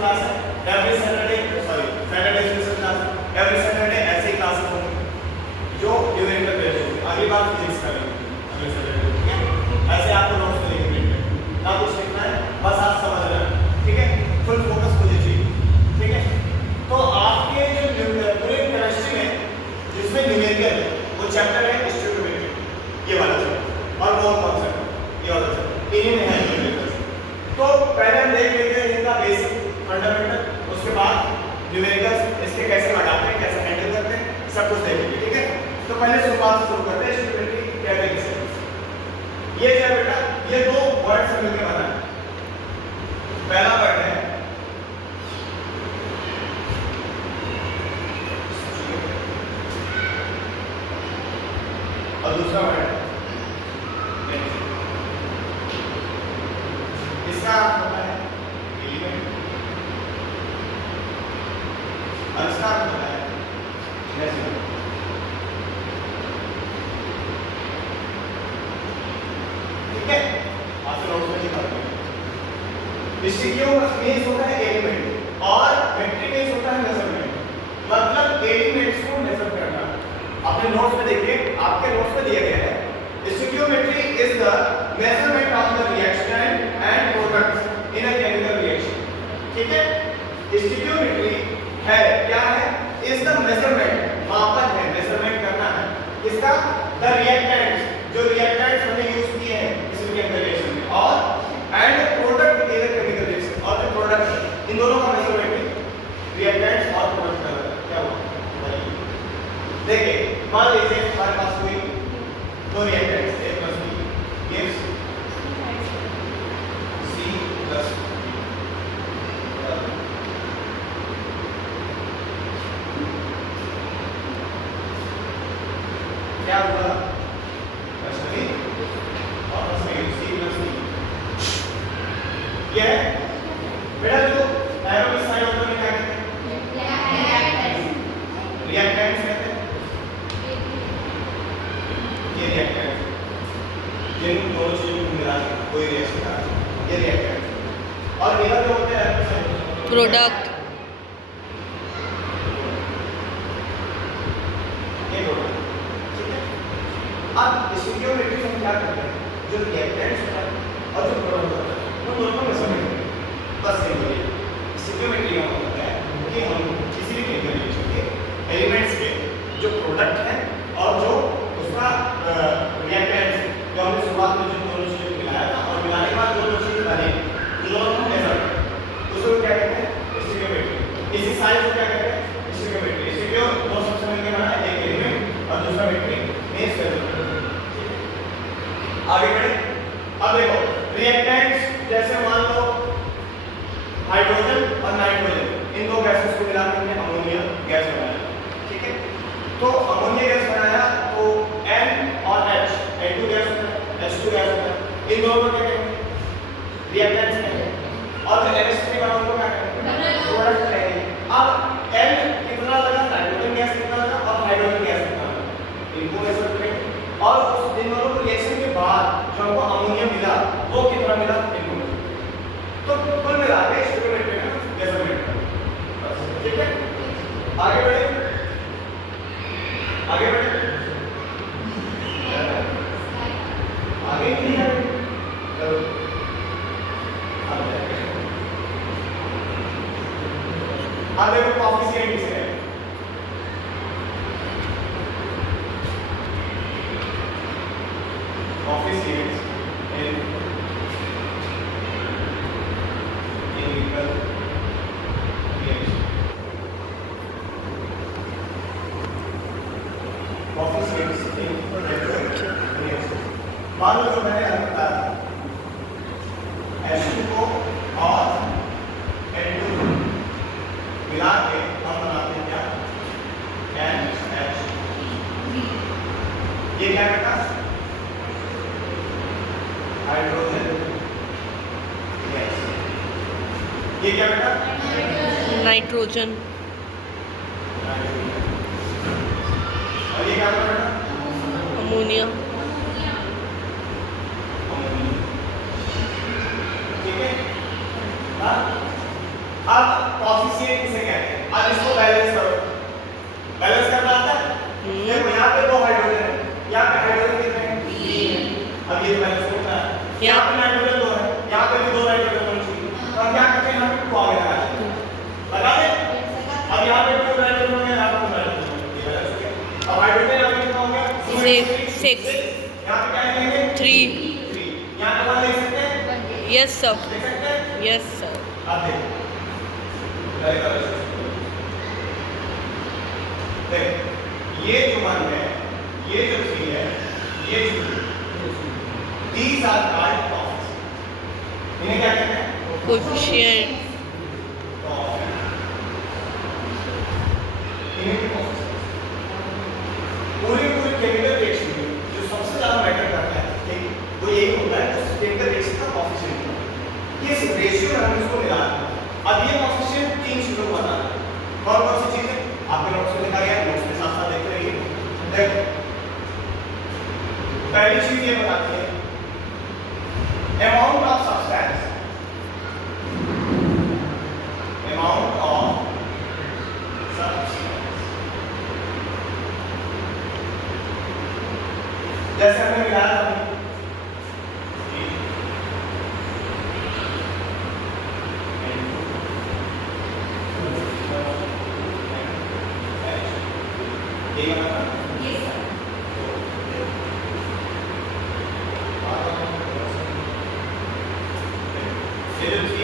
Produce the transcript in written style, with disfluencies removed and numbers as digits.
Class है, every Saturday, sorry Saturday special class, every Saturday ऐसी classes होंगी जो न्यूमेरिकल बेस्ड होंगी। अगली बार फिजिक्स करेंगे अगले सैटरडे, ठीक है। ऐसे आपको नोट्स मिलेंगे ना, कुछ लिखना है, बस आप समझ रहे हैं, ठीक है। फुल फोकस मुझे चाहिए, ठीक है। तो आपके जो पूरे केमिस्ट्री में जिसमें न्यूमेरिकल है वो चैप्टर है स्टोइकोमेट्री, ये वाला चैप्टर, और मोर कॉन्सेप्ट ये वाला चैप्टर, इन्हीं में है न्यूमेरिकल। तो पहले हम देख लेते हैं इनका बेसिक फंडामेंटल, उसके बाद न्यूमेरिकल्स इसके कैसे हटाते हैं, कैसे हैंडल करते हैं, सब कुछ देखेंगे, ठीक है। तो पहले शुरुआत से शुरू करते हैं स्टोइकोमेट्री क्या है। ये क्या बेटा, ये दो वर्ड से मिलकर बना है। पहला वर्ड है और दूसरा वर्ड है, इसका अर्थ होता है एलिमेंट, और इसका अर्थ होता है मेजरमेंट, ठीक है। आपसे नोट्स में लिखा है स्टिकियो मींस होता है एलिमेंट और मेट्रिक मींस होता है मेजरमेंट, मतलब एलिमेंट्स को मेजर करना। अपने नोट्स में देखिए, आपके नोट्स में दिया गया है stoichiometry is the measurement of the reaction and products in a chemical reaction, ठीक है। स्टिकियोमेट्री है क्या है, इज द मेजरमेंट, मापन है, मेजरमेंट करना है इसका, द रिएक्टेंट्स, जो रिएक्टेंट्स हमने यूज किए हैं किसी केमिकल रिएक्शन में, और and product in a chemical reaction, और जो प्रोडक्ट, इन दोनों का मेजरमेंट रिएक्टेंट्स और प्रोडक्ट का क्या हुआ। देखिए मान लीजिए हमारे पास कोई दो reactants A plus B gives C plus क्या हुआ, एक्चुअली आपस में C plus D, ये बेटा जो एरो की साइड होता है क्या कहते हैं, रिएक्टेंट्स कहते हैं। ये रिएक्टेंट, जिन दोनों चीजों को मिला के कोई रिएक्शन आ रहा है, ये रिएक्टेंट, और मेरा जो होता है प्रोडक्ट, ये प्रोडक्ट, ठीक है। अब स्टिकियोमेट्री हम क्या करते हैं, जो रिएक्टेंट्स होता है और जो प्रोडक्ट होता है वो दोनों को मेजर करते हैं, बस ये बोलिए। स्टिकियोमेट्री का मतलब होता है कि हम किसी भी केमिकल रिएक्शन के एलिमेंट्स के जो प्रोडक्ट है और जो उसका रिएक्टेंट्स, जो हमने शुरुआत में जो दोनों चीजें मिलाया था और मिलाने के बाद जो दो चीजें बने दोनों को मेजर करते हैं, उसको क्या कहते हैं स्टिकियोमेट्री। इसी साइज को क्या कहते हैं स्टिकियोमेट्री। स्टिकियो दो सबसे मिलकर बना है, एक एलिमेंट और दूसरा मेट्रिक मींस मेजरमेंट। आगे बढ़े, अब देखो रिएक्टेंट्स जैसे मान लो हाइड्रोजन और नाइट्रोजन, इन दो गैसेस को मिलाकर हमने अमोनिया गैस बनाया, ठीक है। तो अमोनिया गैस बनाया तो N और H, N2 गैस होता है, H2 गैस होता है, इन दोनों को क्या कहेंगे रिएक्टेंट्स कहेंगे, और जो NH3 बना उनको क्या कहेंगे प्रोडक्ट कहेंगे। अब N कितना लगा, नाइट्रोजन गैस कितना लगा और हाइड्रोजन गैस कितना लगा, इनको मेजर करेंगे, और उस इन दोनों को रिएक्शन के बाद जो हमको अमोनिया मिला वो कितना मिला इनको, तो कुल मिला के स्टिकियोमेट्री में मेजरमेंट करना, ठीक है। आगे बढ़े, आगे बढ़े, आगे नहीं है, चलो अब देखो कॉफिशिएंट किसे है, कॉफिशिएंट्स इन केमिकल रिएक्शन, कॉफिशिएंट्स इन केमिकल रिएक्शन। मान लो जो मैंने अभी बताया था H2 को और N2 को मिला के हम बनाते हैं क्या NH3, ये क्या बेटा हाइड्रोजन गैस, ये क्या बेटा नाइट्रोजन, और ये क्या बेटा अमोनिया, ठीक है। हाँ अब कोएफिशिएंट किसे कहते हैं? अब इसको बैलेंस करो। बैलेंस करना आता है? देखो यहाँ पे दो हाइड्रोजन है, यहाँ पे हाइड्रोजन कितने हैं? 3। अब ये बैलेंस होता है। यहाँ पे नाइट्रोजन 2 है, यहाँ पे भी 2 नाइट्रोजन होने चाहिए। तो हम क्या करते हैं? यहाँ पे 2 आगे लगा देते हैं। लगा दे। अब यहाँ पे 2 नाइट्रोजन हो गया, यहाँ पे 2 नाइट्रोजन हो गया। ये बैलेंस हो गया। अब हाइड्रोजन यहाँ पे कितना हो गया? 6। यहाँ पे क्या लिखेंगे? 3। 3। यहाँ पे 1 लिख सकते हैं? Yes sir. लिख सकते हैं? Yes sir. अब देखो देख, ये जो 1 है, ये जो 3 है, ये जो 2, these are called coefficients. इन्हें क्या कहते हैं? कोएफिशिएंट। इन्हें भी coefficients. पूरी केमिकल रिएक्शन में जो सबसे ज्यादा मैटर करता है, ठीक, वो यही होता है उस केमिकल रिएक्शन का कोएफिशिएंट। ये रेशियो में हम इसको मिला रहे हैं। अब ये कोएफिशिएंट 3 चीजों को बताता है। कौन कौन सी चीजें? आपके नोट्स में लिखा गया है, नोट्स के साथ साथ देखते रहिए। देखो, पहली चीज ये बताती है amount of substance, amount of substance. जैसे हमने मिलाया था ये जो